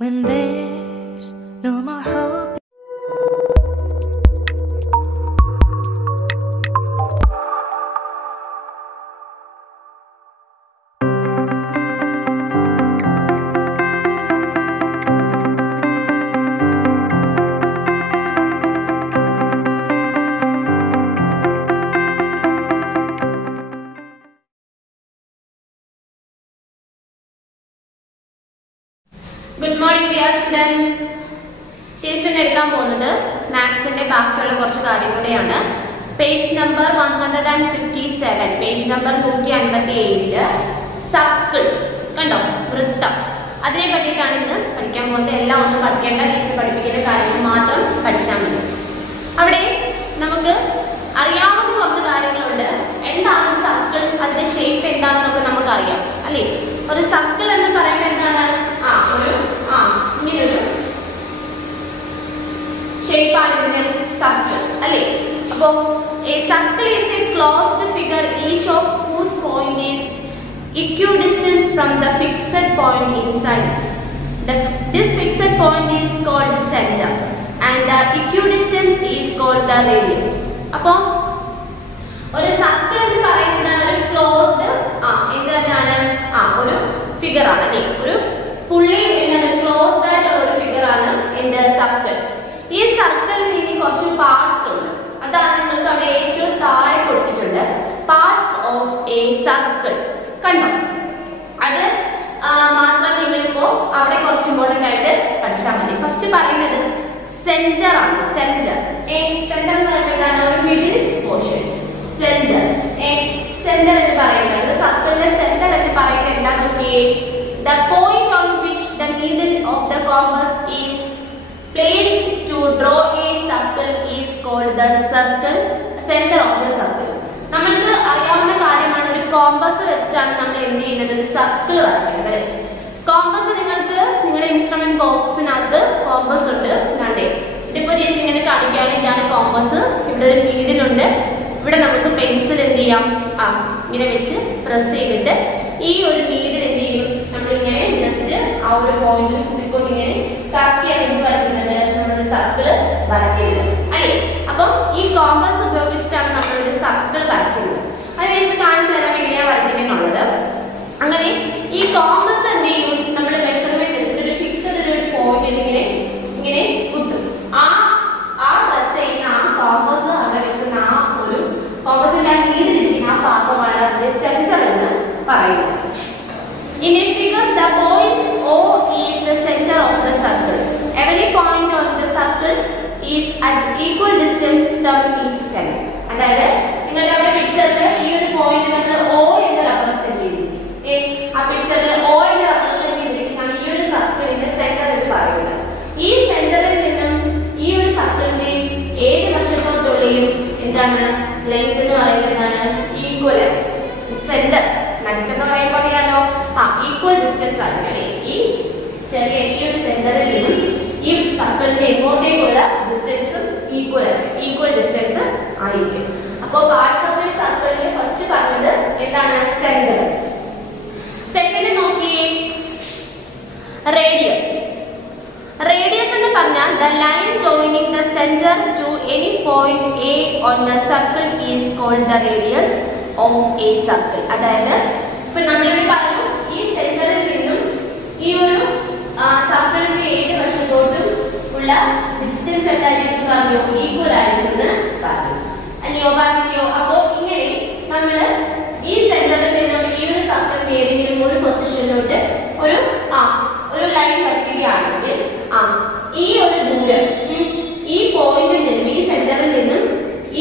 When there's no more hope. Good morning dear students. Teacher എടുക്കാൻ പോകുന്നത് മാത്സിന്റെ ബാക്കിയുള്ള കുറച്ച് കാര്യങ്ങളാണ്. Page number 157, page number 157 circle കണ്ടോ, വൃത്തം. അതിനെ പറ്റിയിട്ടാണ് ഇന്ന് പഠിക്കാൻ പോകുന്നത്. എല്ലാം ഒന്നും പഠിക്കേണ്ട, ടീച്ചർ പഠിപ്പിക്കുന്ന കാര്യങ്ങൾ മാത്രം പഠിച്ചാൽ മതി. അവിടെ നമുക്ക് അറിയാവുന്ന കുറച്ച് കാര്യങ്ങളുണ്ട്. എന്താണ് സർക്കിൾ, അതിന്റെ ഷേപ്പ് എന്താണെന്നൊക്കെ നമുക്കറിയാം അല്ലേ. ഒരു സർക്കിൾ എന്ന് പറയുമ്പോൾ എന്താണ്, ഇങ്ങനൊരു ഷേപ്പാണ് ഇതിന്റെ സർക്കിൾ അല്ലേ. അപ്പോൾ a circle is a closed figure each of whose point is equidistant from the fixed point inside it. This fixed point is called the center and the equidistance is called the radius. അപ്പോൾ ഒരു circle എന്ന് പറയുന്നത് ഒരു closed എന്താണ് ഒരു figure ആണ് അല്ലേ. ഒരു പുള്ളി എന്താണ് ക്ലോസ്ഡ് ആയിട്ടുള്ള ഒരു ഫിഗർ ആണ് എന്റെ സർക്കിൾ. ഈ സർക്കിളിൽ ഇനി കുറച്ച് പാർട്സ് ഉണ്ട്. അതാണ് നിങ്ങൾക്ക് അവിടെ ഏറ്റവും താഴെ കൊടുത്തിട്ടുണ്ട്, പാർട്സ് ഓഫ് എ സർക്കിൾ. കണ്ടോ, അത് മാത്രം നിങ്ങളിപ്പോ അവിടെ കുറച്ച് ഇമ്പോർട്ടന്റ് ആയിട്ട് പഠിച്ചാൽ മതി. ഫസ്റ്റ് പറയുന്നത് സെന്റർ ആണ്. സെന്റർ എന്ന് പറയുന്നത് ഒരു മിഡിൽ പോർഷൻ. സെന്റർ എന്ന് പറയുന്നത് സർക്കിളിന്റെ സെന്റർ എന്ന് പറയുന്നത് എന്താണെന്ന്, the point on which the needle of the compass is placed to draw a circle is called the center of the circle. നമുക്ക് അറിയാവുന്ന കാര്യമാണ്, ഒരു കോമ്പസ് വെച്ചിട്ടാണ് നമ്മൾ എന്ത് ചെയ്യുന്നത്, ഒരു സർക്കിൾ വരയ്ക്കുന്നത് അല്ലേ. കോമ്പസ് നിങ്ങൾക്ക് നിങ്ങളുടെ ഇൻസ്ട്രുമെന്റ് ബോക്സിനകത്ത് കോമ്പസ് ഉണ്ട്. കണ്ടേ, ഇതിപ്പോ ചേച്ചി ഇങ്ങനെ കാണിക്കുകയാണ്. ഇതാണ് കോമ്പസ്. ഇവിടെ ഒരു നീഡിലുണ്ട്. ഇവിടെ നമുക്ക് പെൻസിൽ എന്ത് ചെയ്യാം, ഇങ്ങനെ വെച്ച് പ്രസ് ചെയ്തിട്ട് ഈ ഒരു നീഡിൽ എന്ത് ചെയ്യും, നമ്മളിങ്ങനെ ജസ്റ്റ് ആ ഒരു പോയിന്റിൽ കുത്തിക്കൊണ്ട് ഇങ്ങനെ കറക്കിയാണ് എന്ത് വരയ്ക്കുന്നത്, നമ്മളൊരു സർക്കിള് വരയ്ക്കുന്നത് അല്ലേ. അപ്പം ഈ കോമ്പസ് ഉപയോഗിച്ചിട്ടാണ് നമ്മളൊരു സർക്കിൾ വരയ്ക്കുന്നത്. അത് വെച്ച് കാണിച്ചു തരാൻ വേണ്ടിയാണ് വരയ്ക്കുന്നതെന്നുള്ളത്. അങ്ങനെ ഈ കോമ്പസ് എന്ത് ചെയ്യും, നമ്മൾ മെഷർമെന്റ് എടുത്തിട്ട് ഒരു ഫിക്സഡ് ഒരു പോയിന്റിൽ ഇങ്ങനെ കുത്തും. ആ പ്രസ് ചെയ്യുന്ന ആ കോമ്പസ് അവിടെ വെക്കുന്ന ആ ഒരു കോമ്പസിന്റെ ആ നീഡിലിരിക്കുന്ന ആ ഭാഗമാണ് അതിന്റെ സെന്റർ എന്ന് പറയുന്നത്. In a figure, the point O is the center of the circle. Every point on the circle is at equal distance from its center. അതായത് നിങ്ങൾക്ക് അവിടെ പിക്ചറിൽ ഈ ഒരു പോയിന്റ് നമ്മൾ O എന്ന് റെപ്രസെന്റ് ചെയ്തിരിക്കും. ആ പിക്ചറിൽ O എന്ന് റെപ്രസെന്റ് ചെയ്തിരിക്കുന്നതാണ് ഈ ഒരു സർക്കിളിന്റെ സെന്റർ എന്ന് പറയുന്നത്. ഈ സെന്ററിൽ നിന്നും ഈ ഒരു സർക്കിളിന്റെ ഏത് വശത്തോട്ടുള്ളയും എന്താണ് ലെങ്ത് എന്ന് പറയുന്നത്, എന്താണ് ഈക്വൽ. സെന്റർ നടുക്കെന്ന് പറയുമ്പോൾ അറിയാലോ, ഈക്വൽ ഡിസ്റ്റൻസ് ആയിരിക്കും അല്ലേ. ഈ ചെറിയ ഈ ഒരു സെന്ററിൽ നിന്നും ഈ സർക്കിളിന്റെ എങ്ങോട്ടേക്കുള്ള ഡിസ്റ്റൻസും ഈക്വൽ ഡിസ്റ്റൻസ് ആയിരിക്കും. അപ്പോൾ പാർട്സ് ഓഫ് എ സർക്കിളിൽ ഫസ്റ്റ് പറഞ്ഞത് എന്താണ്, സെന്റർ. സെക്കൻഡ് നോക്കിയേ, റേഡിയസ്. റേഡിയസ് എന്ന് പറഞ്ഞാൽ the line joining the center to any point A on the circle is called the radius of a circle. അതായത് ഇപ്പൊ നമ്മളിവിടെ പറഞ്ഞു, ഈ സെന്ററിൽ നിന്നും ഈ ഒരു സർക്കിളിന്റെ ഏത് വശത്തോട്ടും ഉള്ള ഡിസ്റ്റൻസ് എന്തായിരിക്കും പറഞ്ഞു, ഈക്വൽ ആയിരിക്കും എന്ന് പറഞ്ഞു അല്ലയോ, പറഞ്ഞില്ലയോ. അപ്പോ ഇങ്ങനെ നമ്മൾ ഈ സെന്ററിൽ നിന്നും ഈ ഒരു സർക്കിളിന്റെ ഏതെങ്കിലും ഒരു പൊസിഷനിലോട്ട് ഒരു ലൈൻ വരയ്ക്കുകയാണെങ്കിൽ ഈ ഒരു ദൂരം, ഈ പോയിന്റിൽ നിന്നും ഈ സെന്ററിൽ നിന്നും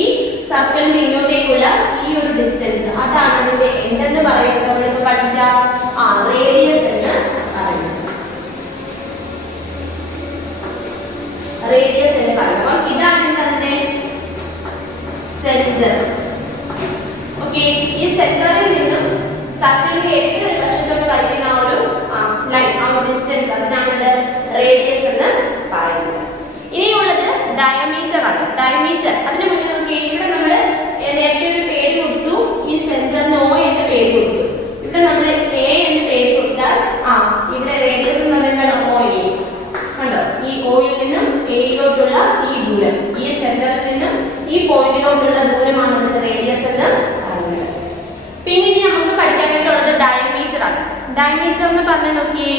ഈ സർക്കിളിന്റെ ഇങ്ങോട്ടേക്കുള്ള ഈ ഒരു ഡിസ്റ്റൻസ്, അതാണ് അതിന്റെ എന്തെന്ന് പറയുന്നത്, നമ്മളിപ്പോ പഠിച്ച റേഡിയസ് എന്ന് പറയുന്നത്. റേഡിയസ് എന്ന് പറയുമ്പോൾ ഇതാണ് അതിന്റെ സെന്റർ. ഓക്കെ, ഈ സെന്ററിൽ നിന്നും സർക്കിളിന്റെ ഏതെങ്കിലും ഒരു വശത്തോട്ട് വരയ്ക്കുന്ന ആ ഒരു ലൈൻ, ആ ഒരു ഡിസ്റ്റൻസ്, അതിനാണ് റേഡിയസ് എന്ന് പറയുന്നത്. ഇനിയുള്ളത് ഡയമീറ്റർ ആണ്. ഡയമീറ്റർ, അതിന് മുന്നിൽ നമുക്ക് ഇവിടെ നമ്മൾ നേരത്തെ ഒരു പേര് കൊടുത്തു, ഈ സെന്ററിന് O എന്ന പേര് കൊടുത്തു. ഇവിടെ നമ്മൾ A എന്ന പേര് കൊടുത്താൽ ഇവിടെ റേഡിയസ് എന്ന് പറയുന്നത് OA. ഡയമീറ്റർ എന്ന് പറഞ്ഞാൽ നോക്കിയേ,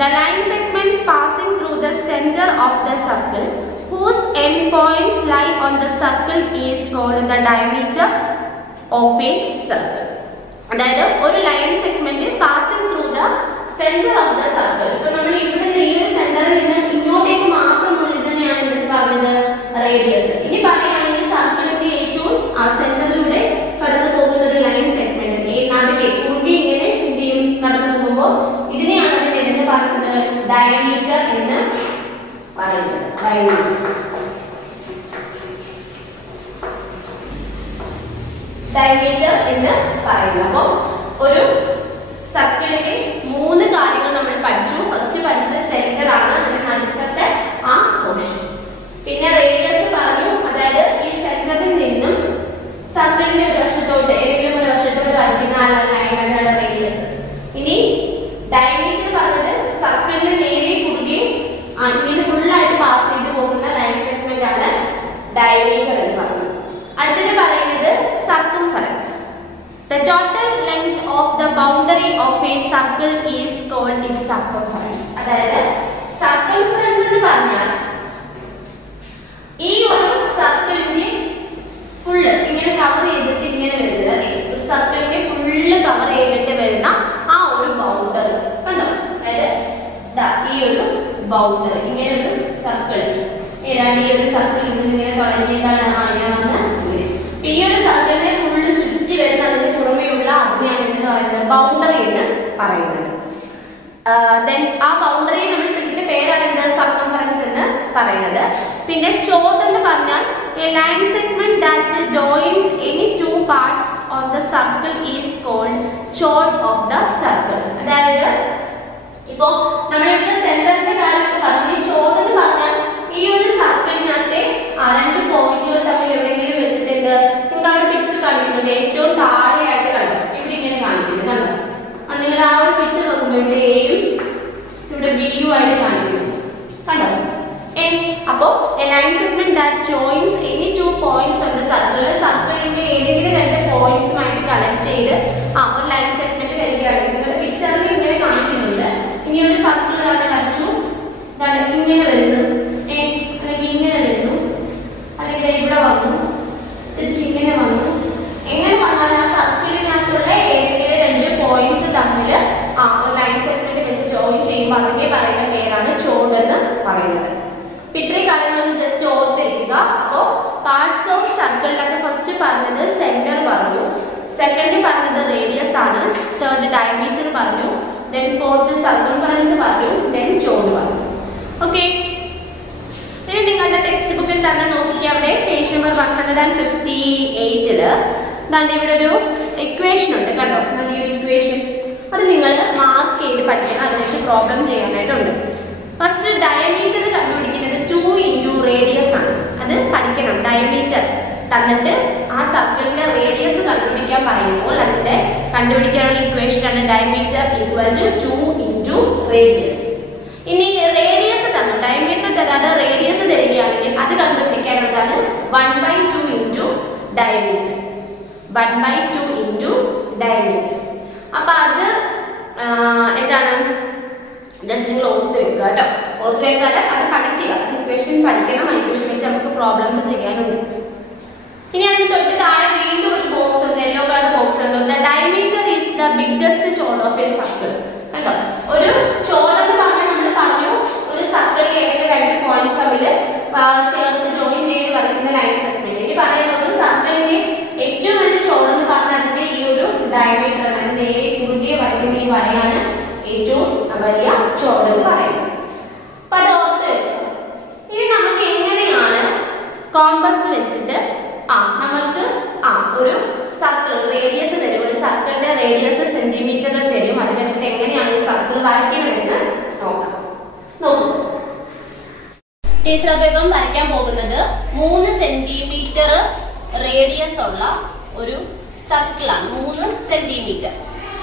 the line segments passing through the center of the circle whose end points lie on the circle is called the diameter of a circle. അതായത് ഒരു line segment passing through the centre of the circle. ഇപ്പൊ നമ്മൾ ഇവിടെ ഈ ഒരു സെന്ററിൽ നിന്ന് ഇങ്ങോട്ടേക്ക് മാത്രമുള്ള ഇതിനെയാണ് ഇവിടെ പറഞ്ഞത് റേഡിയസ്. ഇനി പറയുകയാണെങ്കിൽ സർക്കിളിന്റെ ഏറ്റവും സെന്ററിലൂടെ കടന്നു പോകുന്ന ഒരു ലൈൻ സെഗ്മെന്റ് നടുക്കെ കുറുകി ഇങ്ങനെ എന്ത് ചെയ്യും കടന്നു പോകുമ്പോൾ ഇതിനെയാണ് എന്തെന്ന് പറയുന്നത് ഡയമീറ്റർ എന്ന് പറയുന്നത്. ഡയമീറ്റർ എന്ന് പറയുന്നത്. അപ്പോൾ ഒരു സർക്കിളിന്റെ 3 കാര്യങ്ങൾ നമ്മൾ പഠിച്ചു. ഫസ്റ്റ് പഠിച്ചത് സെന്റർ ആണ്, അതിന്റെ നടുക്കത്തെ ആ പോർഷൻ. പിന്നെ റേഡിയസ് പറഞ്ഞു, അതായത് ഈ സെന്ററിൽ നിന്നും സർക്കിളിന്റെ ഒരു വശത്തോട്ട് ഏതെങ്കിലും ഒരു വശത്തോട്ട് വരയ്ക്കുന്ന ആ ലൈനാണ് റേഡിയസ്. ഇനി ഡയമീറ്റർ പറഞ്ഞത് സർക്കിളിന്റെ നേരെ കുറുകെ ഇങ്ങനെ ഫുള്ളായിട്ട് പാസ് ചെയ്ത് പോകുന്ന ലൈൻ സെഗ്മെന്റ് ആണ് ഡയമീറ്റർ എന്ന് പറയുന്നത്. അടുത്തത് പറയുന്നത് circumference. The total length of the boundary of a circle is called its circumference. അതായത് സർക്കംഫറൻസ് എന്ന് പറഞ്ഞാൽ ഈ ഒരു സർക്കിളിന്റെ ഫുള്ള് ഇങ്ങനെ കവർ ചെയ്തിട്ട് ഇങ്ങനെ വരുന്നത്, ഒരു സർക്കിളിന്റെ ഫുള്ള് കവർ ചെയ്തിട്ട് വരുന്ന ആ ഒരു ബൗണ്ടറി കണ്ടോ. അതായത് ഈ ഒരു ബൗണ്ടറി ഇങ്ങനെ ഒരു സർക്കിൾ, ഏതാണ്ട് ഈ ഒരു സർക്കിൾ ഇങ്ങനെ തുടങ്ങിയിട്ടാണ് അങ്ങനെ വന്ന് ഈ ഒരു സർക്കിളിനെ ഫുള്ള് ചുറ്റി വരുന്ന അതിന് പുറമെയുള്ള അതിനെയാണ് എന്ന് പറയുന്നത് ബൗണ്ടറി എന്ന് പറയുന്നത്. ദെൻ ആ ബൗണ്ടറി നമ്മൾ വിളിക്കുന്ന പേരാണ് എന്ത് സർക്കംഫറൻസ് എന്ന് പറയുന്നത്. പിന്നെ ചോർട്ട് എന്ന് പറഞ്ഞാൽ a line segment that joins any two parts on the circle is called chord of the circle. അതായത് ഇപ്പോ നമ്മളിവിടെ സെന്ററിന്റെ കാര്യമൊക്കെ പറഞ്ഞു. ചോർട്ട് എന്ന് പറഞ്ഞാൽ ഈ ഒരു സർക്കിളിനകത്തെ 2 പോയിന്റുകൾ തമ്മിൽ എവിടെയെങ്കിലും വെച്ചിട്ടുണ്ട്. നിങ്ങൾക്ക് അവിടെ പിക്ചർ കാണിക്കുന്നുണ്ട്, ഏറ്റവും താഴെയായിട്ട് കണ്ടോ, ഇവിടെ ഇങ്ങനെ കാണിക്കുന്നത് കണ്ടോ. നിങ്ങൾ ആ ഒരു പിക്ചർ നോക്കുമ്പോൾ ഇവിടെ എയും ഇവിടെ ബിയും ആയിട്ട് കാണിക്കുന്നു കണ്ടോ. അപ്പോ a line segment that joins any two points on the circle, സർക്കിളിന്റെ ഏതെങ്കിലും 2 പോയിന്റ്സുമായിട്ട് കണക്ട് ചെയ്ത് ഒരു ലൈൻ സെഗ്മെന്റ് വരികയാണെങ്കിൽ നിങ്ങൾ പിക്ചറിൽ ഇങ്ങനെ കാണിക്കുന്നുണ്ട്. ഇനി ഒരു സർക്കിൾ തന്നെ വരച്ചു, ഇങ്ങനെ വരുന്നു, അല്ലെങ്കിൽ ഇങ്ങനെ വരുന്നു, അല്ലെങ്കിൽ ഇവിടെ വന്നു, തിരിച്ചിങ്ങനെ വന്നു. എങ്ങനെ വന്നാൽ ആ സർക്കിളിനകത്തുള്ള ഏതെങ്കിലും 2 പോയിന്റ്സ് തമ്മിൽ ഒരു ലൈൻ സെഗ്മെന്റ് വെച്ച് ജോയിൻ ചെയ്യുമ്പോൾ അതിനെ പറയുന്ന പേരാണ് ചോർട്ട് എന്ന് പറയുന്നത്. ഇത്രയും കാര്യങ്ങളൊന്നും ജസ്റ്റ് ഓർത്തിരിക്കുക. അപ്പോൾ പാർട്സ് ഓഫ് സർക്കിളിനകത്ത് ഫസ്റ്റ് പറഞ്ഞത് സെന്റർ പറഞ്ഞു, സെക്കൻഡ് പറഞ്ഞത് റേഡിയസ് ആണ്, തേർഡ് ഡയമീറ്റർ പറഞ്ഞു, ദെൻ ഫോർത്ത് സർക്കംഫറൻസ് പറഞ്ഞു, ദെൻ ചോർട്ട് പറഞ്ഞു. ഓക്കെ, ഇനി നിങ്ങളുടെ ടെക്സ്റ്റ് ബുക്കിൽ തന്നെ നോക്കിക്കുക. അവിടെ പേജ് നമ്പർ 158-ല് ഇവിടെ ഒരു ഇക്വേഷൻ ഉണ്ട് കണ്ടോ. ഈ ഒരു ഇക്വേഷൻ അത് നിങ്ങൾ മാർക്ക് ചെയ്ത് പഠിക്കണം, അതിനകത്ത് പ്രോബ്ലം ചെയ്യാനായിട്ടുണ്ട്. ഫസ്റ്റ് ഡയമീറ്റർ കണ്ടുപിടിക്കുന്നത് 2 × റേഡിയസ് ആണ്. അത് പഠിക്കണം. ഡയമീറ്റർ തന്നിട്ട് ആ സർക്കിളിന്റെ റേഡിയസ് കണ്ടുപിടിക്കാൻ പറയുമ്പോൾ അതിന്റെ കണ്ടുപിടിക്കാനുള്ള ഇക്വേഷൻ ആണ് ഡയമീറ്റർ = 2 × റേഡിയസ്. ഇനി റേഡിയസ് തന്നു, ഡയമീറ്റർ തരാതെ റേഡിയസ് തരികയാണെങ്കിൽ അത് കണ്ടുപിടിക്കാനുള്ളതാണ് 1/2 × ഡയമീറ്റർ. 1/2 × ഡയമീറ്റർ. അപ്പൊ അത് എന്താണ്, ജസ്റ്റ് നിങ്ങൾ ഓർത്ത് വെക്കുക കേട്ടോ. ഓർത്ത് വെക്കാതെ അത് പഠിക്കുക, ഇക്വേഷൻ പഠിക്കണം. ഇക്വേഷൻ വെച്ച് നമുക്ക് പ്രോബ്ലംസ് ചെയ്യാനുണ്ട്. ഇനി അതിന് തൊട്ട് താഴെ വീണ്ടും ഒരു ബോക്സ് ഉണ്ട്, യെല്ലോ കളർ ബോക്സ് ഉണ്ട്. The diameter is the biggest chord of a circle. കണ്ടോ, ഒരു ചോർട്ട് എന്ന് പറഞ്ഞാൽ നമ്മൾ പറഞ്ഞു ഒരു സർക്കിളിൽ ഏതെങ്കിലും 2 പോയിന്റ്സ് തമ്മിൽ ചേർത്ത് ജോയിൻ ചെയ്ത് വരയ്ക്കുന്ന ലൈൻ സെഗ്മെന്റ്. ഇനി പറയുന്നത് ഒരു സർക്കിളിന്റെ ഏറ്റവും വലിയ ചോർട്ട് എന്ന് പറഞ്ഞാൽ അതിന്റെ ഈ ഒരു ഡയമീറ്റർ ആണ്. അതിന്റെ നേരെ കുറുകെ വരയ്ക്കുന്ന ഈ വരയാണ് ഏറ്റവും വലിയ ചോർട്ട് എന്ന് പറയുന്നത്. അപ്പൊ അത് ഓർത്ത് വെക്കുക. ഇനി നമുക്ക് എങ്ങനെയാണ് കോമ്പസ് വെച്ചിട്ട് നമ്മൾക്ക് ഒരു സർക്കിൾ റേഡിയസ് തരും, ഒരു സർക്കിളിന്റെ റേഡിയസ് സെന്റിമീറ്ററിൽ തരും. അത് വെച്ചിട്ട് എങ്ങനെയാണ് ഈ സർക്കിൾ വരയ്ക്കണമെന്ന് നോക്കാം. നോക്കൂ ടീച്ചർ, അപ്പൊ ഇപ്പം വരയ്ക്കാൻ പോകുന്നത് 3 സെന്റിമീറ്റർ റേഡിയസ് ഉള്ള ഒരു സർക്കിളാണ്. 3 സെന്റിമീറ്റർ.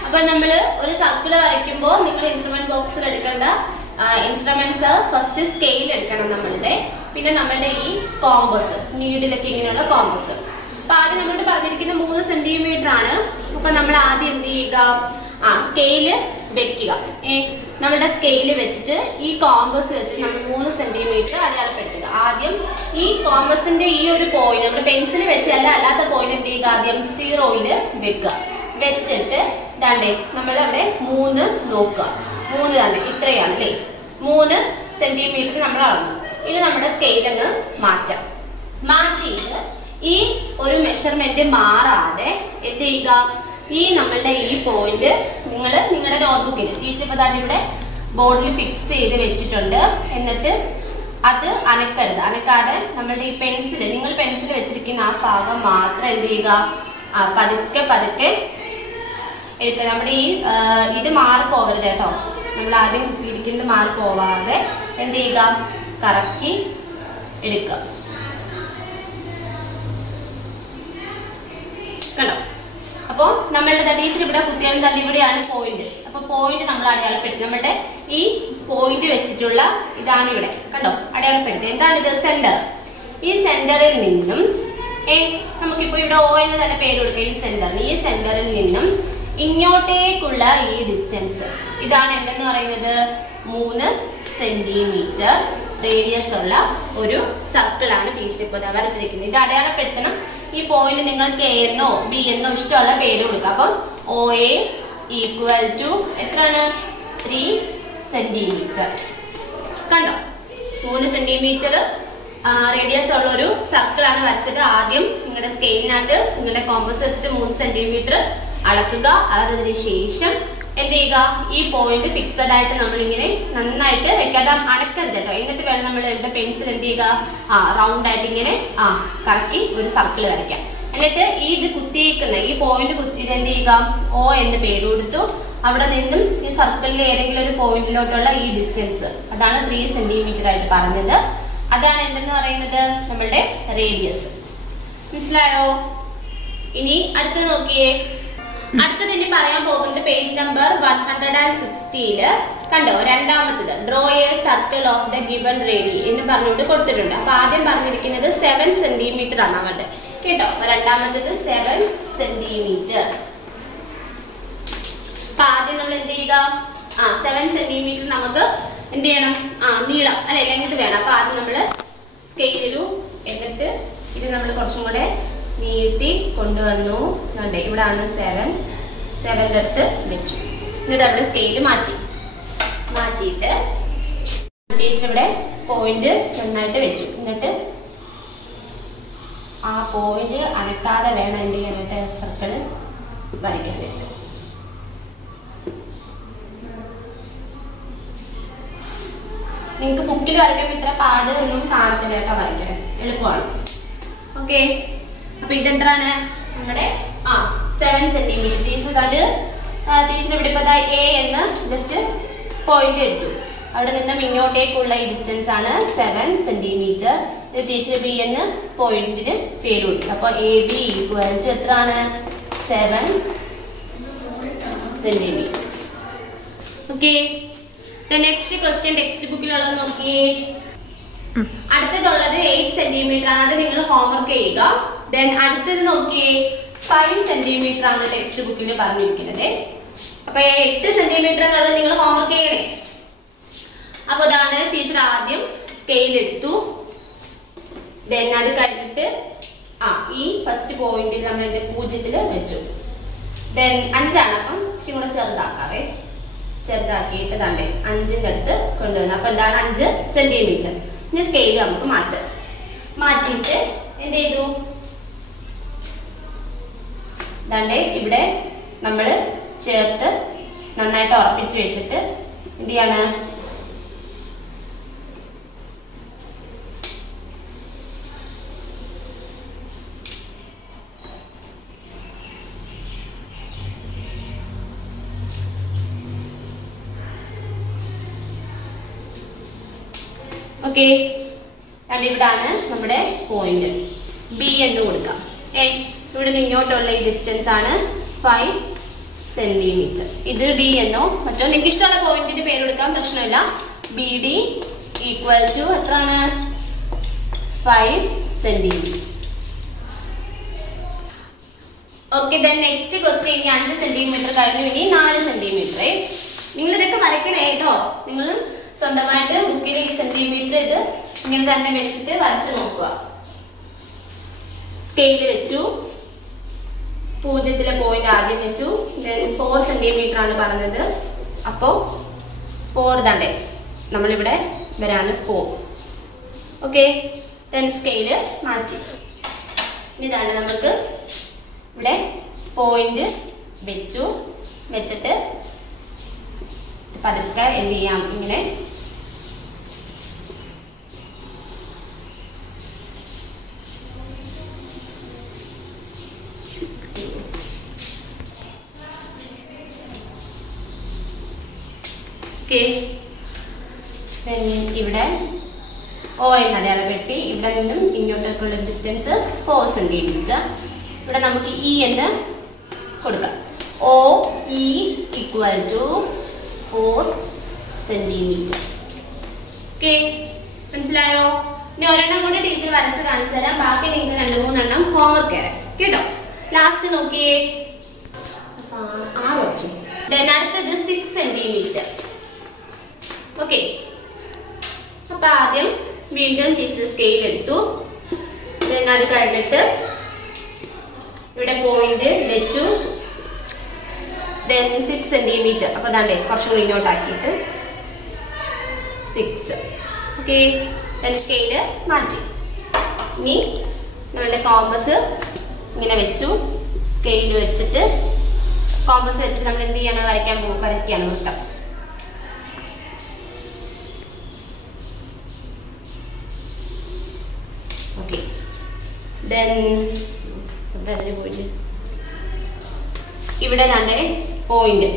അപ്പൊ നമ്മൾ ഒരു സർക്കിൾ വരയ്ക്കുമ്പോൾ നിങ്ങൾ ഇൻസ്ട്രുമെന്റ് ബോക്സിൽ എടുക്കേണ്ട ഇൻസ്ട്രുമെന്റ്സ് ഫസ്റ്റ് സ്കെയിൽ എടുക്കണം നമ്മളുടെ, പിന്നെ നമ്മളുടെ ഈ കോമ്പസ്, നീഡിലൊക്കെ ഇങ്ങനെയുള്ള കോമ്പസ്. അപ്പൊ ആദ്യം നമ്മളോട് പറഞ്ഞിരിക്കുന്ന 3 സെന്റിമീറ്റർ ആണ്. അപ്പൊ നമ്മൾ ആദ്യം എന്ത് ചെയ്യുക, സ്കെയില് വെക്കുക. നമ്മുടെ സ്കെയിൽ വെച്ചിട്ട് ഈ കോമ്പസ് വെച്ചിട്ട് നമ്മൾ 3 സെന്റിമീറ്റർ അടയാളപ്പെടുത്തുക. ആദ്യം ഈ കോമ്പസിന്റെ ഈ ഒരു പോയിന്റ് നമ്മൾ പെൻസിൽ വെച്ചല്ല അല്ലാത്ത പോയിന്റ് എന്ത് ചെയ്യുക, ആദ്യം 0-ൽ വെക്കുക. വെച്ചിട്ട് ദാണ്ടേ നമ്മൾ അവിടെ 3 നോക്കുക. 3 തന്നെ ഇത്രയാണ് അല്ലേ, 3 സെന്റിമീറ്റർ നമ്മൾ അളന്നു. ഇത് നമ്മുടെ സ്കെയിൽ അങ്ങ് മാറ്റാം. മാറ്റിയിട്ട് ഈ ഒരു മെഷർമെന്റ് മാറാതെ എന്ത് ചെയ്യുക, ഈ നമ്മളുടെ ഈ പോയിന്റ് നിങ്ങൾ നിങ്ങളുടെ നോട്ട്ബുക്കിൽ ടീച്ചർ ഇപ്പോൾ തന്നെ ഇവിടെ ബോർഡിൽ ഫിക്സ് ചെയ്ത് വെച്ചിട്ടുണ്ട്. എന്നിട്ട് അത് അനക്കാതെ നമ്മളുടെ ഈ പെൻസിൽ, നിങ്ങൾ പെൻസിൽ വെച്ചിരിക്കുന്ന ആ ഭാഗം മാത്രം എന്ത് ചെയ്യുക, പതുക്കെ നമ്മുടെ ഈ ഇത് മാറിപ്പോവരുത് കേട്ടോ. നമ്മൾ ആദ്യം കുത്തിയിരിക്കുന്നത് മാറിപ്പോവാതെ എന്ത് ചെയ്യുക, കറക്കി എടുക്കുക. കണ്ടോ? അപ്പോൾ നമ്മളുടെ ടീച്ചർ ഇവിടെ കുത്തിയാലും തന്നെ ഇവിടെയാണ് പോയിന്റ്. അപ്പോൾ പോയിന്റ് നമ്മൾ അടയാളപ്പെടുത്തി. നമ്മുടെ ഈ പോയിന്റ് വെച്ചിട്ടുള്ള ഇതാണ് ഇവിടെ കണ്ടോ അടയാളപ്പെടുത്തി. എന്താണിത്? സെന്റർ. ഈ സെന്ററിൽ നിന്നും നമുക്കിപ്പോൾ ഇവിടെ O എന്ന് തന്നെ പേര് കൊടുക്കുക. ഈ സെന്ററിന്, ഈ സെന്ററിൽ നിന്നും ഇങ്ങോട്ടേക്കുള്ള ഈ ഡിസ്റ്റൻസ് ഇതാണ് എന്തെന്ന് പറയുന്നത്, 3 സെന്റിമീറ്റർ റേഡിയസ് ഉള്ള ഒരു സർക്കിളാണ് ടീച്ചർ ഇപ്പോൾ വരച്ചിരിക്കുന്നത്. ഇത് അടയാളപ്പെടുത്തണം. ഈ പോയിന്റ് നിങ്ങൾക്ക് A എന്നോ B എന്നോ ഇഷ്ടമുള്ള പേര് കൊടുക്കുക. അപ്പം OA = എത്രയാണ്, 3 സെന്റിമീറ്റർ. കണ്ടോ? 3 സെന്റിമീറ്റർ റേഡിയസ് ഉള്ള ഒരു സർക്കിളാണ് വരച്ചത്. ആദ്യം നിങ്ങളുടെ സ്കെയിലിനകത്ത് നിങ്ങളുടെ കോമ്പസ് വെച്ചിട്ട് 3 സെന്റിമീറ്റർ അളക്കുക. അളന്നതിന് ശേഷം എന്ത് ചെയ്യുക, ഈ പോയിന്റ് ഫിക്സഡ് ആയിട്ട് നമ്മളിങ്ങനെ നന്നായിട്ട് വെക്കാതെ അനക്കരുത് കേട്ടോ. എന്നിട്ട് വേണം നമ്മൾ എൻ്റെ പെൻസിൽ എന്ത് ചെയ്യുക, റൗണ്ട് ആയിട്ട് ഇങ്ങനെ കറക്കി ഒരു സർക്കിൾ വരയ്ക്കാം. എന്നിട്ട് ഈ ഇത് കുത്തിയേക്കുന്ന ഈ പോയിന്റ് എന്ത് ചെയ്യുക, O എന്ന് പേര് കൊടുത്തു. അവിടെ നിന്നും ഈ സർക്കിളിലെ ഏതെങ്കിലും ഒരു പോയിന്റിലോട്ടുള്ള ഈ ഡിസ്റ്റൻസ് അതാണ് 3 സെന്റിമീറ്റർ ആയിട്ട് പറഞ്ഞത്. അതാണ് എന്തെന്ന് പറയുന്നത്, നമ്മളുടെ റേഡിയസ്. മനസ്സിലായോ? ഇനി അടുത്ത് നോക്കിയേ. അടുത്തത് ഇനി പറയാൻ പോകുന്നത് പേജ് നമ്പർ 160 കണ്ടോ, രണ്ടാമത്തത് draw a circle of the given radii എന്ന് പറഞ്ഞുകൊണ്ട് കൊടുത്തിട്ടുണ്ട്. അപ്പൊ ആദ്യം പറഞ്ഞിരിക്കുന്നത് 7 സെന്റിമീറ്റർ ആണ് അവിടെ കേട്ടോ. രണ്ടാമത്തത് 7 സെന്റിമീറ്റർ. അപ്പൊ ആദ്യം നമ്മൾ എന്ത് ചെയ്യുക, 7 സെന്റിമീറ്റർ നമുക്ക് എന്ത് ചെയ്യണം, നീളം അല്ലെ ലെങ്ത് വേണം. അപ്പൊ ആദ്യം നമ്മള് സ്കെയിലു എന്നിട്ട് ഇത് നമ്മൾ കുറച്ചും കൂടെ നീട്ടി കൊണ്ടുവന്നു. ഇവിടാണ് 7 അടുത്ത് വെച്ചു. എന്നിട്ട് അവിടെ സ്കെയില് മാറ്റിയിട്ട് ടീച്ചർ ഇവിടെ പോയിന്റ് നന്നായിട്ട് വെച്ചു. എന്നിട്ട് ആ പോയിന്റ് അനക്കാതെ വേണം എന്ത് ചെയ്യാനായിട്ട്, സർക്കിള് വരയ്ക്കാനായിട്ട്. നിങ്ങൾക്ക് ബുക്കിൽ വരയ്ക്കുമ്പോൾ ഇത്ര പാട് ഒന്നും കാണത്തില്ല കേട്ടോ, വരയ്ക്കാൻ എളുപ്പമാണ്. ഓക്കെ, അപ്പൊ ഇതെന്താണ് നമ്മുടെ 7 സെന്റിമീറ്റർ. ടീച്ചർ ഇവിടെ ഇപ്പൊ A എന്ന് ജസ്റ്റ് പോയിന്റ് എടുത്തു. അവിടെ നിന്നും ഇങ്ങോട്ടേക്കുള്ള ഈ ഡിസ്റ്റൻസ് ആണ് 7 സെന്റിമീറ്റർ. ടീച്ചർ B എന്ന് പോയിന്റിന് പേര് കൊടുത്തു. അപ്പൊ AB = എത്രയാണ്, 7 centimetre. Okay, next question text ബുക്കിലുള്ളത് നോക്കിയേ. അടുത്തതുള്ളത് 8 സെന്റിമീറ്റർ ആണ്. അത് നിങ്ങൾ ഹോംവർക്ക് ചെയ്യുക. ദെൻ അടുത്തത് നോക്കിയേ, 5 സെന്റിമീറ്റർ ആണ് ടെക്സ്റ്റ് ബുക്കിൽ പറഞ്ഞിരിക്കുന്നത്. അപ്പൊ 8 സെന്റിമീറ്റർ എന്നുള്ളത് നിങ്ങൾ ഹോംവർക്ക് ചെയ്യണേ. അപ്പൊ അതാണ് ടീച്ചർ ആദ്യം സ്കെയിൽ എടുത്തു. ദെൻ അത് കഴിഞ്ഞിട്ട് ഈ ഫസ്റ്റ് പോയിന്റിൽ നമ്മൾ 0 വെച്ചു. ദെൻ 5 ആണ്. അപ്പം ഇച്ചിരി കൂടെ ചെറുതാക്കാവേ. ചെറുതാക്കിയിട്ട് ദാണ്ടേ 5ന്റെ അടുത്ത് കൊണ്ടുവന്നു. അപ്പൊ എന്താണ് 5 സെന്റിമീറ്റർ. ഇനി സ്കെയിൽ നമുക്ക് മാറ്റിയിട്ട് എന്ത് ചെയ്തു, ദാണ്ടേ ഇവിടെ നമ്മൾ ചേർത്ത് നന്നായിട്ട് ഉറപ്പിച്ച് വെച്ചിട്ട് എന്ത് ചെയ്യാണ്, ഓക്കെ. ഇവിടാണ് നമ്മുടെ പോയിന്റ് B എന്ന് കൊടുക്കാം. ഇവിടെ നിന്ന് ഇങ്ങോട്ടുള്ള ഈ ഡിസ്റ്റൻസ് ആണ് 5 സെന്റിമീറ്റർ. ഇത് D എന്നോ മറ്റോ നിങ്ങൾക്ക് ഇഷ്ടമുള്ള പോയിന്റിന്റെ പേര് കൊടുക്കാൻ പ്രശ്നമില്ല. BD = എത്രയാണ്, 5 centimetre. Okay, then next question. ഇനി 5 സെന്റിമീറ്റർ കഴിഞ്ഞു. ഇനി 4 സെന്റിമീറ്റർ. നിങ്ങൾ ഇതൊക്കെ വരയ്ക്കണേ കേട്ടോ. നിങ്ങൾ സ്വന്തമായിട്ട് ബുക്കിൽ ഈ സെന്റിമീറ്റർ ഇത് ഇങ്ങനെ തന്നെ വെച്ചിട്ട് വരച്ചു നോക്കുക. സ്കെയിൽ വെച്ചു, 0 പോയിന്റ് ആദ്യം വെച്ചു, 4 സെന്റിമീറ്റർ ആണ് പറഞ്ഞത്. അപ്പോൾ 4 തന്നെ നമ്മളിവിടെ വരാണ് 4. ഓക്കെ, സ്കെയിൽ മാറ്റി. ഇതാണ് നമ്മൾക്ക് ഇവിടെ പോയിന്റ് വെച്ചു. വെച്ചിട്ട് പതുക്കെ എന്ത് ചെയ്യാം, ഇങ്ങനെ ഇവിടെ O എന്ന് അടയാളപ്പെടുത്തി. ഇവിടെ നിന്നും ഇങ്ങോട്ടേക്കുള്ള ഡിസ്റ്റൻസ് 4 സെന്റിമീറ്റർ. ഇവിടെ നമുക്ക് E എന്ന് കൊടുക്കാം. OE equal to 4 centimetre. Okay, മനസ്സിലായോ? ഇനി ഒരെണ്ണം കൂടി ടീച്ചർ വരച്ച് കാണിച്ചു തരാം. ബാക്കി നിങ്ങൾക്ക് 2-3 എണ്ണം ഹോംവർക്ക് തരാം കേട്ടോ. ലാസ്റ്റ് നോക്കിയേ, 6 വച്ചു. അടുത്തത് 6 സെന്റിമീറ്റർ. ഓക്കെ, അപ്പൊ ആദ്യം വീണ്ടും ടീച്ചർ സ്കെയിൽ എടുത്തു. അത് കഴിഞ്ഞിട്ട് ഇവിടെ പോയിന്റ് വെച്ചു. 6 സെന്റിമീറ്റർ. അപ്പൊ അതാണ്ടേ കുറച്ചുകൂടി ഇങ്ങോട്ടാക്കിയിട്ട് 6. ഓക്കെ, സ്കെയില് മാറ്റി. ഇനി നമ്മളുടെ കോമ്പസ് ഇങ്ങനെ വെച്ചു. സ്കെയിൽ വെച്ചിട്ട് കോമ്പസ് വെച്ചിട്ട് നമ്മൾ എന്ത് ചെയ്യാണ്, വരയ്ക്കുകയാണ് വൃത്തം. ഓക്കെ, ഇവിടെ തന്നെ പോയിന്റ്